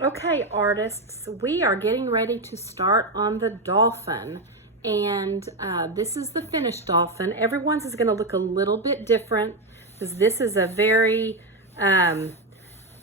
Okay, artists, we are getting ready to start on the dolphin. And this is the finished dolphin. Everyone's is going to look a little bit different because this is a very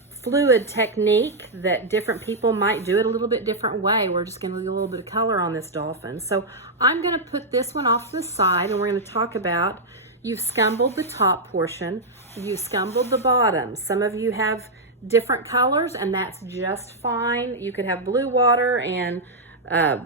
fluid technique that different people might do it a little bit different way. We're just going to do a little bit of color on this dolphin. So I'm going to put this one off to the side, and we're going to talk about, you've scumbled the top portion, you've scumbled the bottom. Some of you have different colors, and that's just fine. You could have blue water and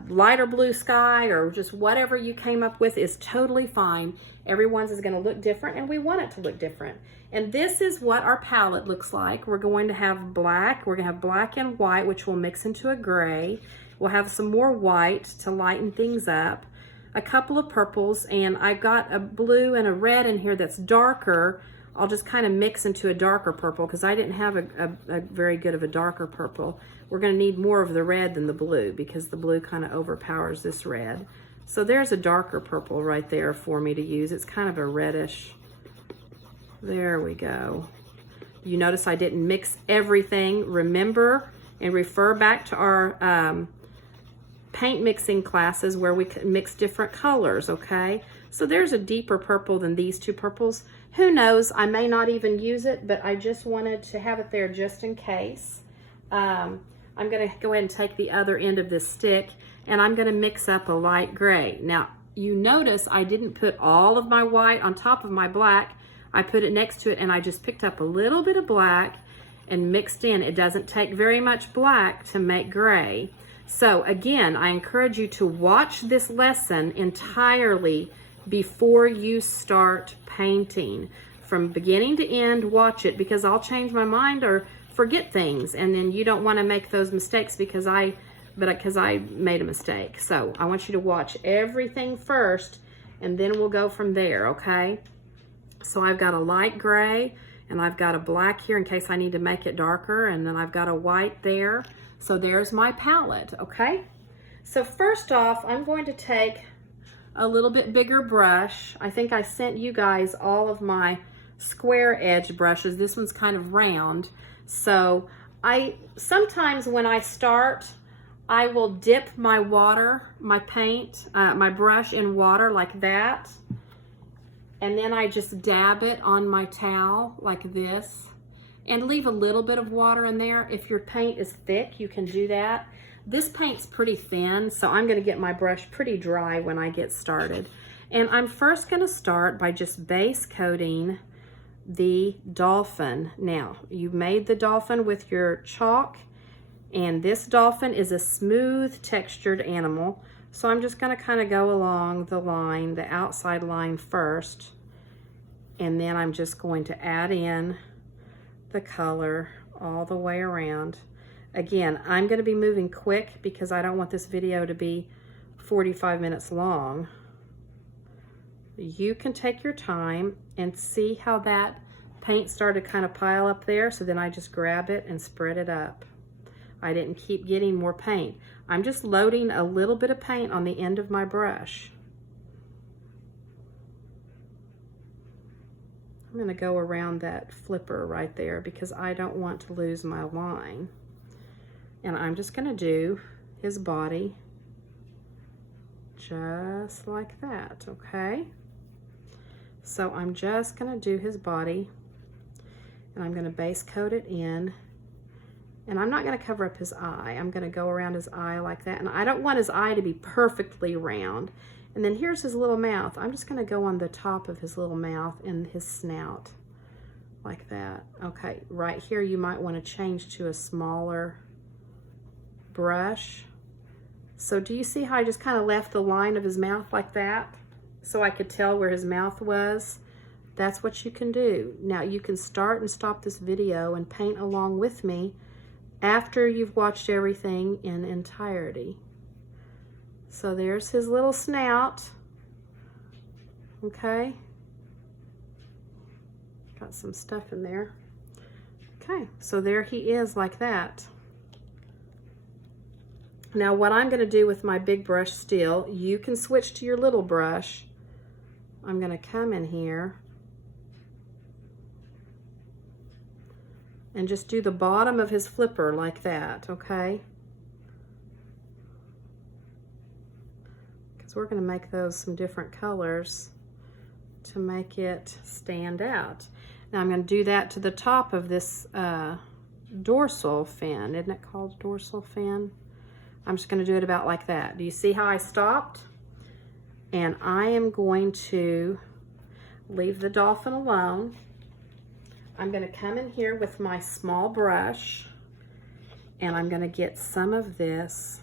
lighter blue sky, or just whatever you came up with is totally fine. Everyone's is going to look different, and we want it to look different. And this is what our palette looks like. We're going to have black. We're going to have black and white, which will mix into a gray. We'll have some more white to lighten things up, a couple of purples, and I've got a blue and a red in here that's darker. I'll just kind of mix into a darker purple because I didn't have a very good of a darker purple. We're going to need more of the red than the blue because the blue kind of overpowers this red. So there's a darker purple right there for me to use. It's kind of a reddish. There we go. You notice I didn't mix everything. Remember and refer back to our paint mixing classes where we mix different colors, okay? So there's a deeper purple than these two purples. Who knows, I may not even use it, but I just wanted to have it there just in case. I'm gonna go ahead and take the other end of this stick, and I'm gonna mix up a light gray. Now, you notice I didn't put all of my white on top of my black. I put it next to it, and I just picked up a little bit of black and mixed in. It doesn't take very much black to make gray. So again, I encourage you to watch this lesson entirely before you start painting. From beginning to end, watch it, because I'll change my mind or forget things, and then you don't want to make those mistakes because I made a mistake. So I want you to watch everything first, and then we'll go from there, okay? So I've got a light gray, and I've got a black here in case I need to make it darker, and then I've got a white there. So there's my palette, okay? So first off, I'm going to take a little bit bigger brush. I think I sent you guys all of my square edge brushes. This one's kind of round. So sometimes when I start, I will dip my water, my paint, my brush in water like that. And then I just dab it on my towel like this and leave a little bit of water in there. If your paint is thick, you can do that. This paint's pretty thin, so I'm gonna get my brush pretty dry when I get started. And I'm first gonna start by just base coating the dolphin. Now, you made the dolphin with your chalk, and this dolphin is a smooth textured animal. So I'm just gonna kind of go along the line, the outside line first, and then I'm just going to add in the color all the way around. Again, I'm going to be moving quick because I don't want this video to be 45 minutes long. You can take your time and see how that paint started to kind of pile up there. So then I just grab it and spread it up. I didn't keep getting more paint. I'm just loading a little bit of paint on the end of my brush. I'm going to go around that flipper right there because I don't want to lose my line. And I'm just going to do his body just like that, okay? So I'm just going to do his body, and I'm going to base coat it in. And I'm not going to cover up his eye. I'm going to go around his eye like that. And I don't want his eye to be perfectly round. And then here's his little mouth. I'm just going to go on the top of his little mouth and his snout like that. Okay, right here you might want to change to a smaller brush. So do you see how I just kind of left the line of his mouth like that so I could tell where his mouth was? That's what you can do. Now you can start and stop this video and paint along with me after you've watched everything in entirety. So there's his little snout. Okay. Got some stuff in there. Okay, so there he is like that. Now what I'm going to do with my big brush still, you can switch to your little brush. I'm going to come in here and just do the bottom of his flipper like that, okay? Because we're going to make those some different colors to make it stand out. Now I'm going to do that to the top of this dorsal fin. Isn't it called dorsal fin? I'm just going to do it about like that. Do you see how I stopped? And I am going to leave the dolphin alone. I'm going to come in here with my small brush, and I'm going to get some of this.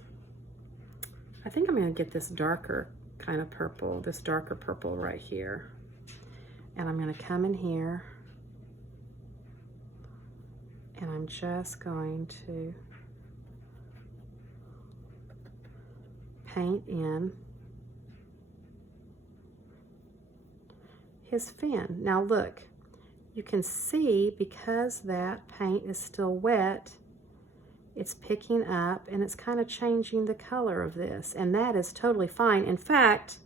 I think I'm going to get this darker kind of purple, this darker purple right here. And I'm going to come in here, and I'm just going to paint in his fin. Now look, you can see because that paint is still wet, it's picking up and it's kind of changing the color of this, and that is totally fine. In fact,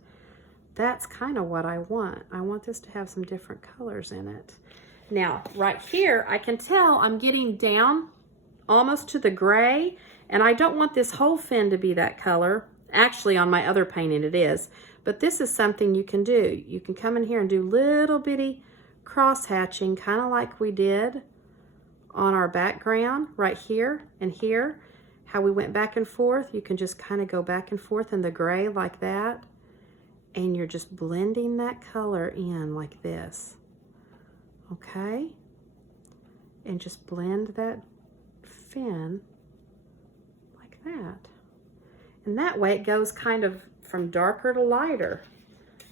that's kind of what I want. I want this to have some different colors in it. Now, right here, I can tell I'm getting down almost to the gray, and I don't want this whole fin to be that color. Actually, on my other painting it is, but this is something you can do. You can come in here and do little bitty cross hatching, kind of like we did on our background right here and here, how we went back and forth. You can just kind of go back and forth in the gray like that, and you're just blending that color in like this, okay? And just blend that fin like that. And that way it goes kind of from darker to lighter.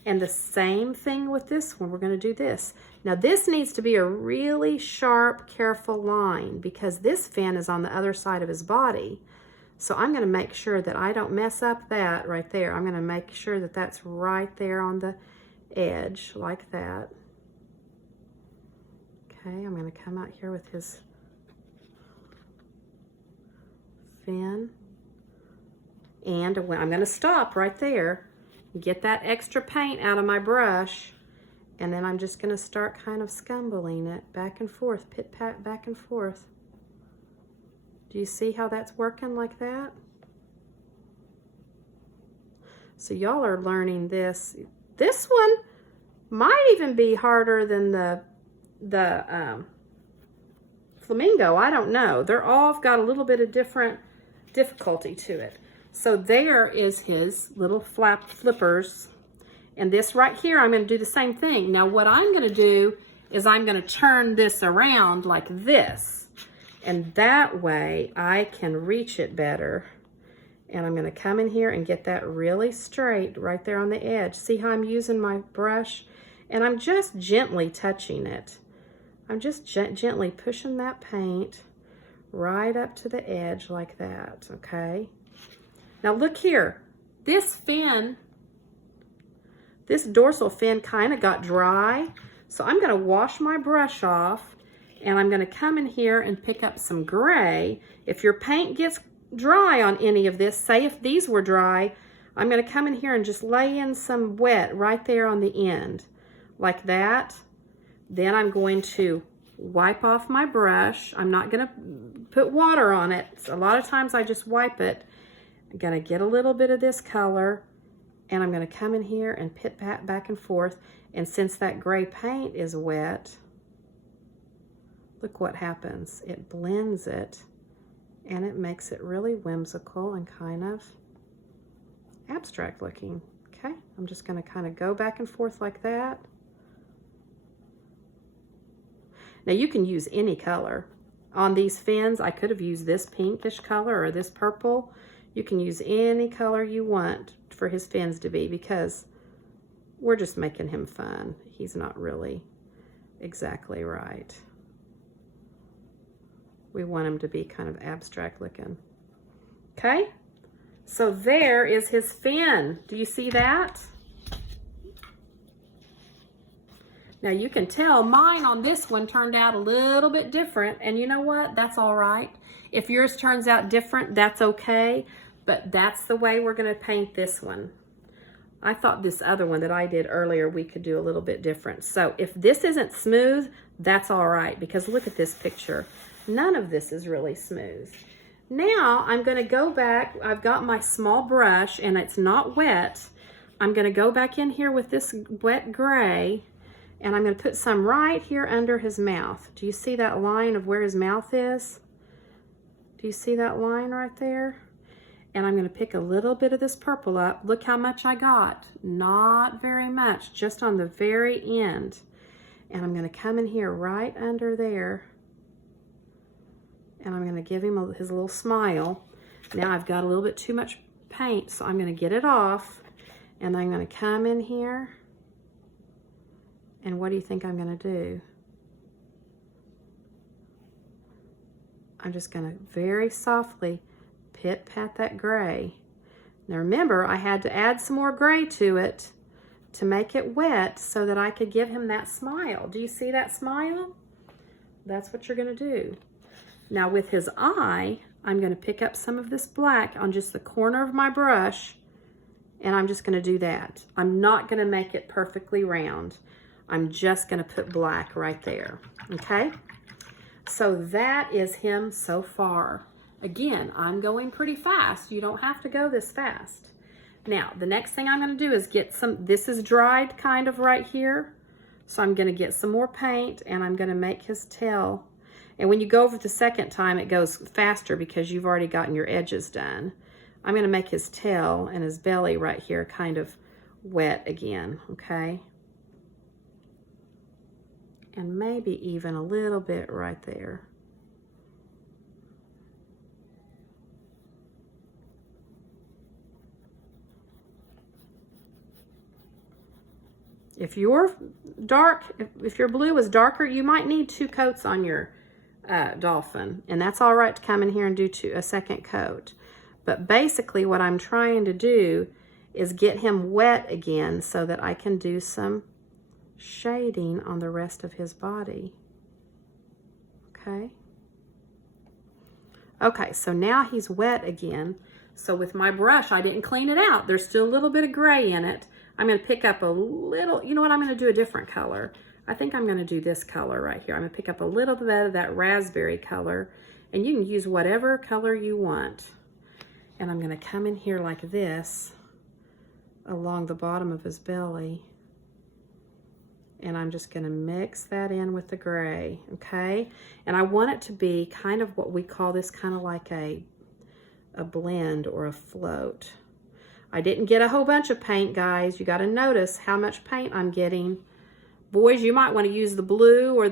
And the same thing with this one. We're going to do this. Now this needs to be a really sharp, careful line because this fin is on the other side of his body. So I'm going to make sure that I don't mess up that right there. I'm going to make sure that that's right there on the edge like that. Okay, I'm going to come out here with his fin. And I'm going to stop right there, get that extra paint out of my brush, and then I'm just going to start kind of scumbling it back and forth, pit-pat back and forth. Do you see how that's working like that? So y'all are learning this. This one might even be harder than the flamingo. I don't know. They're all got a little bit of different difficulty to it. So there is his little flippers. And this right here, I'm going to do the same thing. Now what I'm going to do is I'm going to turn this around like this. And that way I can reach it better. And I'm going to come in here and get that really straight right there on the edge. See how I'm using my brush? And I'm just gently touching it. I'm just gently pushing that paint right up to the edge like that, okay? Now look here, this fin, this dorsal fin kind of got dry. So I'm going to wash my brush off, and I'm going to come in here and pick up some gray. If your paint gets dry on any of this, say if these were dry, I'm going to come in here and just lay in some wet right there on the end, like that. Then I'm going to wipe off my brush. I'm not going to put water on it. A lot of times I just wipe it. I'm going to get a little bit of this color, and I'm going to come in here and pit-pat back and forth. And since that gray paint is wet, look what happens. It blends it, and it makes it really whimsical and kind of abstract looking. Okay, I'm just going to kind of go back and forth like that. Now you can use any color. On these fins, I could have used this pinkish color or this purple. You can use any color you want for his fins to be, because we're just making him fun. He's not really exactly right. We want him to be kind of abstract looking. Okay, so there is his fin. Do you see that? Now you can tell mine on this one turned out a little bit different, and you know what? That's all right. If yours turns out different, that's okay, but that's the way we're going to paint this one. I thought this other one that I did earlier we could do a little bit different. So if this isn't smooth, that's all right, because look at this picture. None of this is really smooth. Now I'm going to go back. I've got my small brush and it's not wet. I'm going to go back in here with this wet gray and I'm going to put some right here under his mouth. Do you see that line of where his mouth is? Do you see that line right there? And I'm going to pick a little bit of this purple up. Look how much I got. Not very much, just on the very end. And I'm going to come in here right under there. And I'm going to give him his little smile. Now I've got a little bit too much paint, so I'm going to get it off. And I'm going to come in here. And what do you think I'm going to do? I'm just going to very softly pit pat that gray. Now remember, I had to add some more gray to it to make it wet so that I could give him that smile. Do you see that smile? That's what you're going to do. Now with his eye, I'm going to pick up some of this black on just the corner of my brush, and I'm just going to do that. I'm not going to make it perfectly round. I'm just going to put black right there, okay? So that is him so far. Again, I'm going pretty fast. You don't have to go this fast. Now, the next thing I'm going to do is get some, this is dried kind of right here. So I'm going to get some more paint and I'm going to make his tail. And when you go over it the second time, it goes faster because you've already gotten your edges done. I'm going to make his tail and his belly right here kind of wet again, okay? And maybe even a little bit right there. If your blue is darker, you might need 2 coats on your dolphin, and that's all right to come in here and do a second coat. But basically what I'm trying to do is get him wet again so that I can do some shading on the rest of his body. Okay. Okay, so now he's wet again. So with my brush, I didn't clean it out. There's still a little bit of gray in it. I'm going to pick up a little, you know what, I'm going to do a different color. I think I'm going to do this color right here. I'm going to pick up a little bit of that raspberry color, and you can use whatever color you want. And I'm going to come in here like this along the bottom of his belly. And I'm just going to mix that in with the gray, okay? And I want it to be kind of what we call this kind of like a blend or a float. I didn't get a whole bunch of paint, guys. You got to notice how much paint I'm getting. Boys, you might want to use the blue or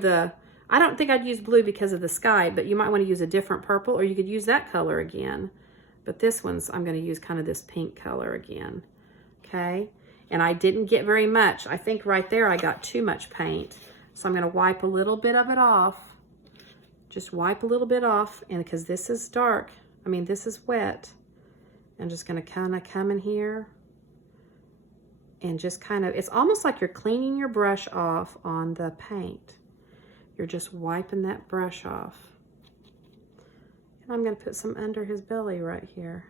I don't think I'd use blue because of the sky, but you might want to use a different purple, or you could use that color again. But this one's, I'm going to use kind of this pink color again, okay? And I didn't get very much. I think right there I got too much paint. So I'm going to wipe a little bit of it off. Just wipe a little bit off, and because this is dark, I mean this is wet. I'm just going to kind of come in here and just kind of, it's almost like you're cleaning your brush off on the paint. You're just wiping that brush off. And I'm going to put some under his belly right here.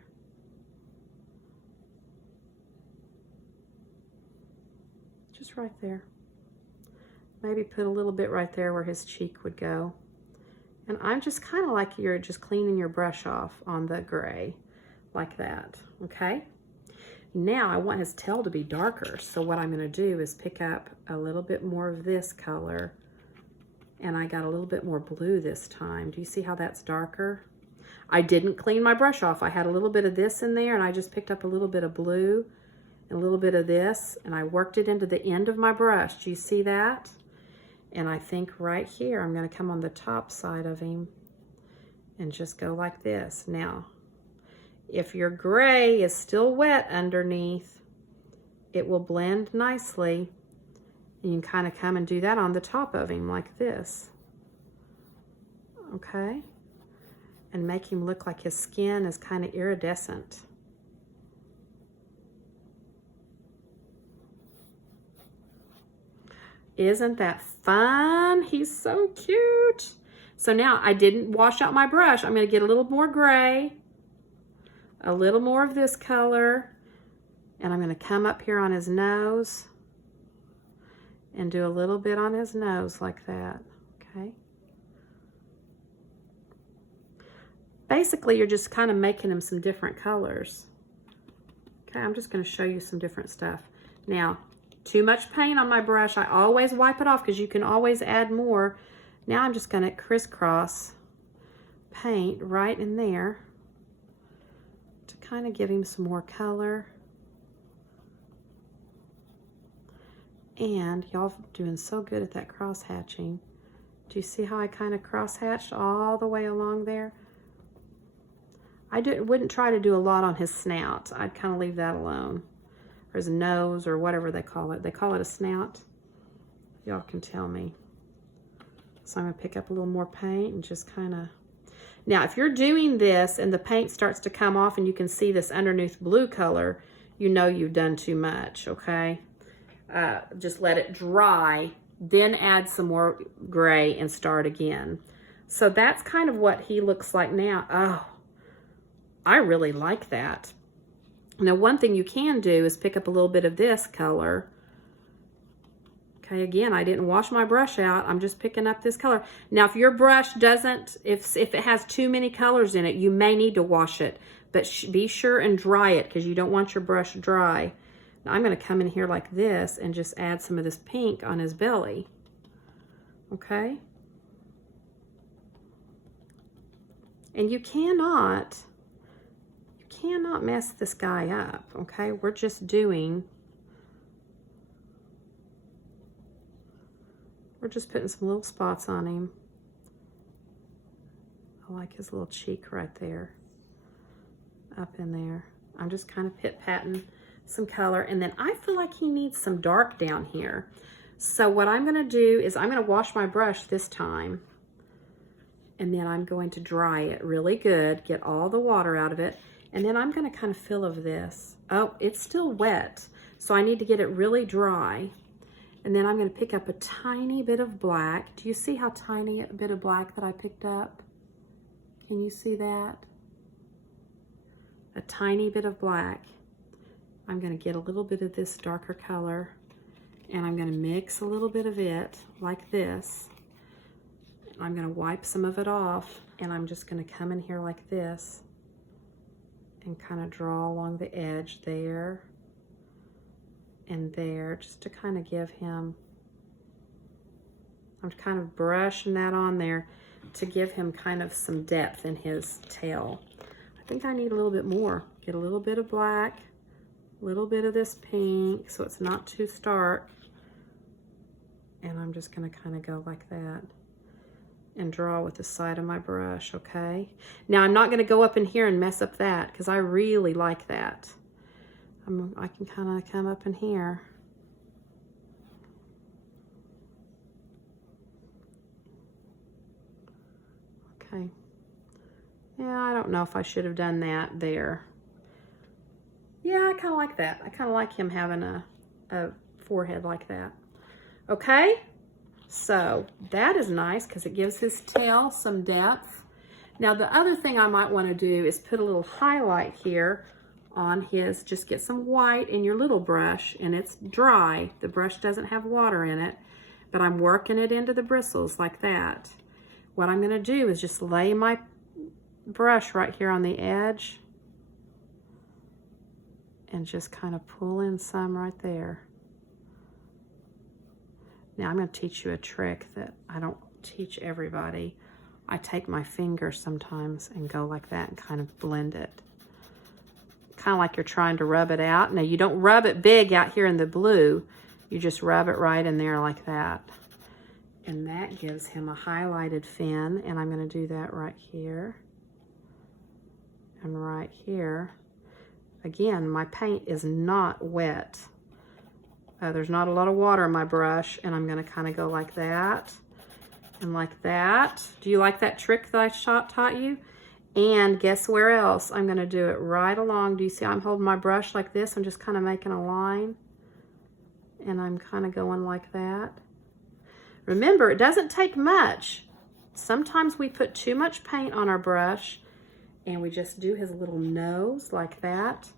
Just right there. Maybe put a little bit right there where his cheek would go. And I'm just kind of like you're just cleaning your brush off on the gray. Like that, okay? Now I want his tail to be darker, so what I'm going to do is pick up a little bit more of this color, and I got a little bit more blue this time. Do you see how that's darker? I didn't clean my brush off. I had a little bit of this in there, and I just picked up a little bit of blue and a little bit of this, and I worked it into the end of my brush. Do you see that? And I think right here I'm going to come on the top side of him and just go like this. Now, if your gray is still wet underneath, it will blend nicely. And you can kind of come and do that on the top of him like this. Okay? And make him look like his skin is kind of iridescent. Isn't that fun? He's so cute. So now I didn't wash out my brush. I'm going to get a little more gray. A little more of this color, and I'm going to come up here on his nose and do a little bit on his nose like that, okay? basically you're just kind of making him some different colors. Okay, I'm just going to show you some different stuff. Now, too much paint on my brush. I always wipe it off because you can always add more. Now I'm just going to crisscross paint right in there to kind of give him some more color. And y'all doing so good at that cross hatching. Do you see how I kind of cross hatched all the way along there? I wouldn't try to do a lot on his snout. I'd kind of leave that alone. Or his nose, or whatever they call it. They call it a snout. Y'all can tell me. So I'm going to pick up a little more paint and just kind of... Now, if you're doing this and the paint starts to come off and you can see this underneath blue color, you know you've done too much, okay? Just let it dry, then add some more gray and start again. So that's kind of what he looks like now. Oh, I really like that. Now, one thing you can do is pick up a little bit of this color. Okay, again, I didn't wash my brush out. I'm just picking up this color. Now, if your brush doesn't, if it has too many colors in it, you may need to wash it. But be sure and dry it because you don't want your brush dry. Now, I'm going to come in here like this and just add some of this pink on his belly. Okay? And you cannot mess this guy up, okay? We're just putting some little spots on him. I like his little cheek right there, up in there. I'm just kind of pit-patting some color, and then I feel like he needs some dark down here. So what I'm gonna do is I'm gonna wash my brush this time, and then I'm going to dry it really good, get all the water out of it, and then I'm gonna kind of fill of this. Oh, it's still wet, so I need to get it really dry. And then I'm gonna pick up a tiny bit of black. Do you see how tiny a bit of black that I picked up? Can you see that? A tiny bit of black. I'm gonna get a little bit of this darker color, and I'm gonna mix a little bit of it like this. I'm gonna wipe some of it off, and I'm just gonna come in here like this and kind of draw along the edge there and there, just to kind of give him, I'm kind of brushing that on there to give him kind of some depth in his tail. I think I need a little bit more. Get a little bit of black, a little bit of this pink so it's not too stark. And I'm just gonna kind of go like that and draw with the side of my brush, okay? Now I'm not gonna go up in here and mess up that because I really like that. I can kind of come up in here. Okay. Yeah, I don't know if I should have done that there. Yeah, I kind of like that. I kind of like him having a forehead like that. Okay, so that is nice because it gives his tail some depth. Now the other thing I might want to do is put a little highlight here on his, just get some white in your little brush, and it's dry. The brush doesn't have water in it, but I'm working it into the bristles like that. What I'm going to do is just lay my brush right here on the edge and just kind of pull in some right there. Now I'm going to teach you a trick that I don't teach everybody. I take my finger sometimes and go like that and kind of blend it. Kind of like you're trying to rub it out. Now you don't rub it big out here in the blue. You just rub it right in there like that. And that gives him a highlighted fin. And I'm going to do that right here. And right here. Again, my paint is not wet. There's not a lot of water in my brush. And I'm going to kind of go like that. And like that. Do you like that trick that I taught you? And guess where else? I'm going to do it right along. Do you see I'm holding my brush like this? I'm just kind of making a line. And I'm kind of going like that. Remember, it doesn't take much. Sometimes we put too much paint on our brush and we just do his little nose like that.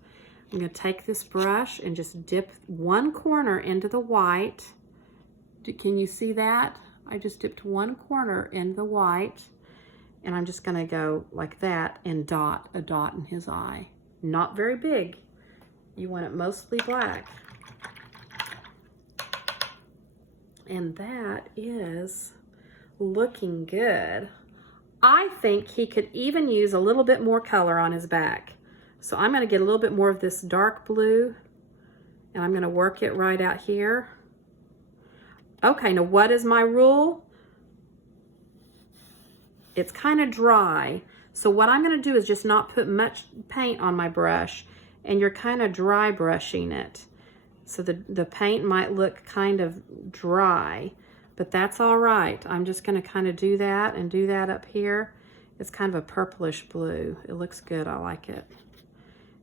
I'm going to take this brush and just dip one corner into the white. Can you see that? I just dipped one corner in the white. And I'm just gonna go like that and dot a dot in his eye. Not very big. You want it mostly black. And that is looking good. I think he could even use a little bit more color on his back. So I'm gonna get a little bit more of this dark blue and I'm gonna work it right out here. Okay, now what is my rule? It's kind of dry. So what I'm gonna do is just not put much paint on my brush, and you're kind of dry brushing it. So the paint might look kind of dry, but that's all right. I'm just gonna kind of do that and do that up here. It's kind of a purplish blue. It looks good, I like it.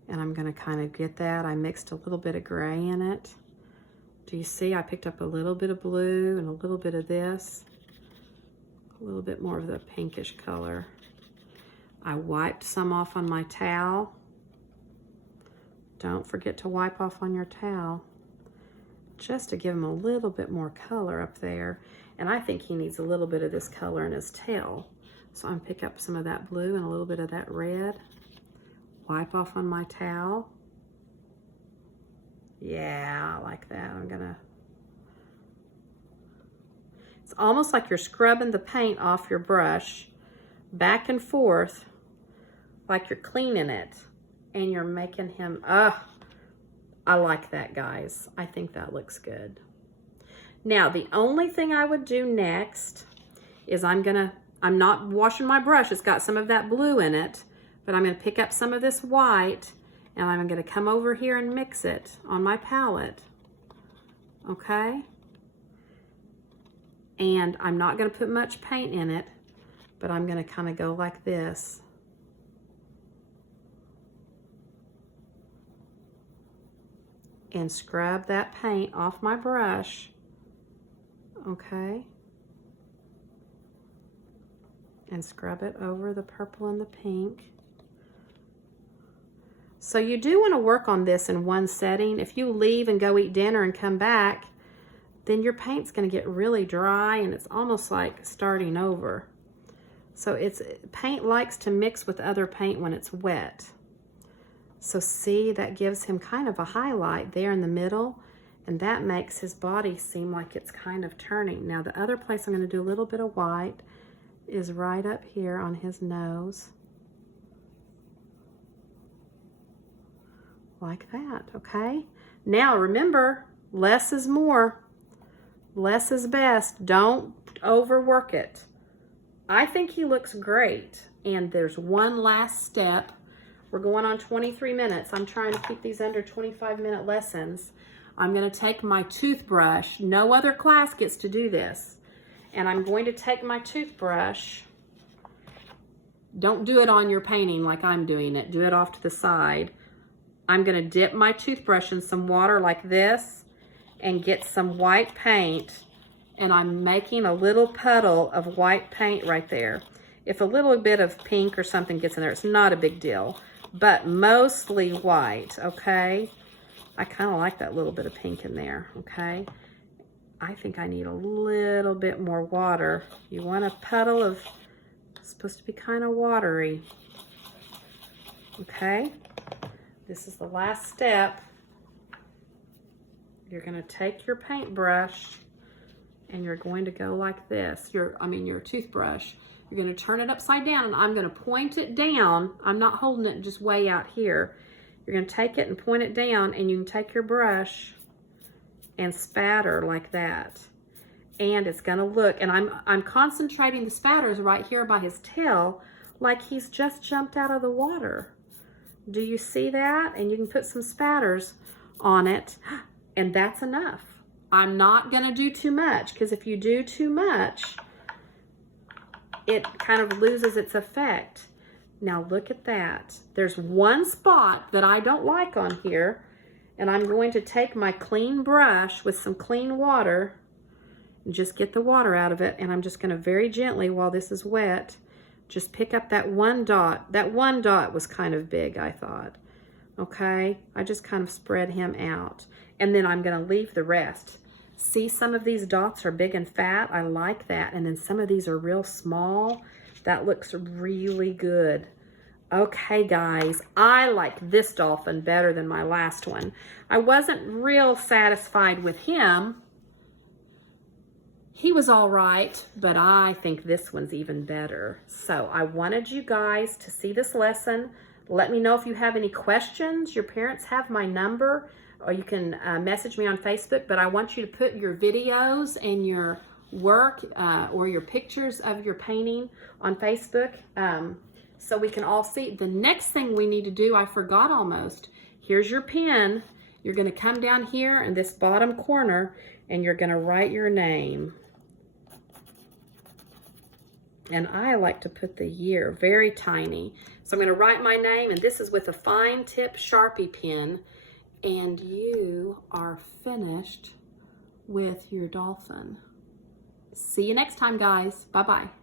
And I'm gonna kind of get that. I mixed a little bit of gray in it. Do you see? I picked up a little bit of blue and a little bit of this. A little bit more of the pinkish color. I wiped some off on my towel. Don't forget to wipe off on your towel, just to give him a little bit more color up there. And I think he needs a little bit of this color in his tail. So I'm gonna pick up some of that blue and a little bit of that red. Wipe off on my towel. Yeah, I like that. It's almost like you're scrubbing the paint off your brush back and forth, like you're cleaning it, and you're making him, I like that, guys. I think that looks good. Now, the only thing I would do next is I'm not washing my brush. It's got some of that blue in it, but I'm gonna pick up some of this white and I'm gonna come over here and mix it on my palette, okay? And I'm not gonna put much paint in it, but I'm gonna kind of go like this. And scrub that paint off my brush, okay? And scrub it over the purple and the pink. So you do want to work on this in one setting. If you leave and go eat dinner and come back, then your paint's going to get really dry and it's almost like starting over. So paint likes to mix with other paint when it's wet. So see, that gives him kind of a highlight there in the middle, and that makes his body seem like it's kind of turning. Now the other place I'm going to do a little bit of white is right up here on his nose. Like that, okay? Now remember, less is more. Less is best. Don't overwork it. I think he looks great. And there's one last step. We're going on 23 minutes. I'm trying to keep these under 25-minute lessons. I'm going to take my toothbrush. No other class gets to do this. And I'm going to take my toothbrush. Don't do it on your painting like I'm doing it. Do it off to the side. I'm going to dip my toothbrush in some water like this and get some white paint. And I'm making a little puddle of white paint right there. If a little bit of pink or something gets in there, it's not a big deal. But mostly white, okay? I kind of like that little bit of pink in there, okay? I think I need a little bit more water. You want a puddle of, it's supposed to be kind of watery, okay? This is the last step. You're going to take your paintbrush and you're going to go like this. Your toothbrush. You're going to turn it upside down and I'm going to point it down. I'm not holding it just way out here. You're going to take it and point it down, and you can take your brush and spatter like that. And it's going to look, and I'm concentrating the spatters right here by his tail like he's just jumped out of the water. Do you see that? And you can put some spatters on it, and that's enough. I'm not going to do too much, because if you do too much, it kind of loses its effect. Now look at that. There's one spot that I don't like on here, and I'm going to take my clean brush with some clean water and just get the water out of it, and I'm just going to very gently, while this is wet, just pick up that one dot. That one dot was kind of big, I thought. Okay? I just kind of spread him out, and then I'm going to leave the rest. See, some of these dots are big and fat. I like that. And then some of these are real small. That looks really good. Okay, guys, I like this dolphin better than my last one. I wasn't real satisfied with him. He was all right, but I think this one's even better. So I wanted you guys to see this lesson. Let me know if you have any questions. Your parents have my number, or you can message me on Facebook, but I want you to put your videos and your work or your pictures of your painting on Facebook so we can all see. The next thing we need to do, I forgot almost, here's your pen. You're going to come down here in this bottom corner and you're going to write your name. And I like to put the year very tiny. So I'm going to write my name, and this is with a fine tip Sharpie pen. And you are finished with your dolphin. See you next time, guys. Bye-bye.